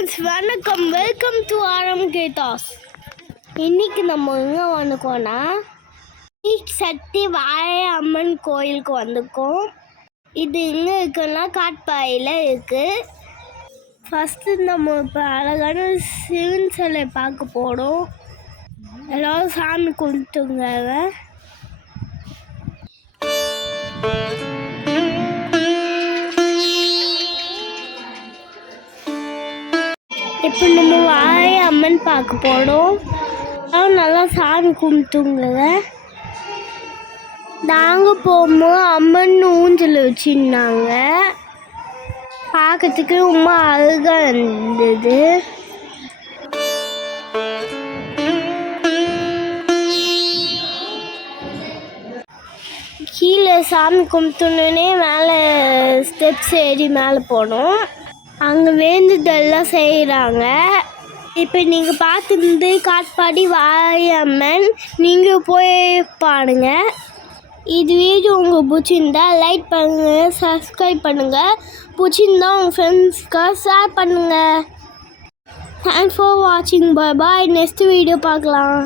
Friends வணக்கம். Welcome to ஆரம் கேட்டாஸ் இன்னைக்கு நம்ம எங்கே வந்துக்கோன்னா சக்தி வாழை அம்மன் கோயிலுக்கு வந்திருக்கோம். இது எங்கே இருக்குன்னா காட்பாயில் இருக்குது ஃபஸ்ட்டு நம்ம இப்போ அழகான சிவன் சிலை பார்க்க போகிறோம் எல்லோரும் சாமி கும்பிட்டுங்க இப்போ நம்ம வாழை அம்மன் பார்க்க போனோம் அவன் நல்லா சாமி கும்பிட்டுங்கள நாங்கள் போகும்போது அம்மன் ஊஞ்சல் வச்சுருந்தாங்க. பார்க்கறதுக்கு ரொம்ப அழகாக இருந்தது. கீழே சாமி கும்பிட்டோன்னே மேலே ஸ்டெப்ஸ் ஏறி மேலே போனோம். அங்கே வேண்டுதல்லாம் செய்கிறாங்க இப்போ நீங்கள் பார்த்துருந்து காட்பாடி வாயம்மன் நீங்கள் போய் பாருங்க. இது வீடியோ உங்களுக்கு பிடிச்சிருந்தா லைக் பண்ணுங்கள் சப்ஸ்கிரைப் பண்ணுங்கள் பிடிச்சிருந்தா உங்கள் ஃப்ரெண்ட்ஸ்க்கு ஷேர் பண்ணுங்கள் தேங்க்ஸ் ஃபார் வாட்சிங் பாய் பாய் நெக்ஸ்ட் வீடியோ பார்க்கலாம்.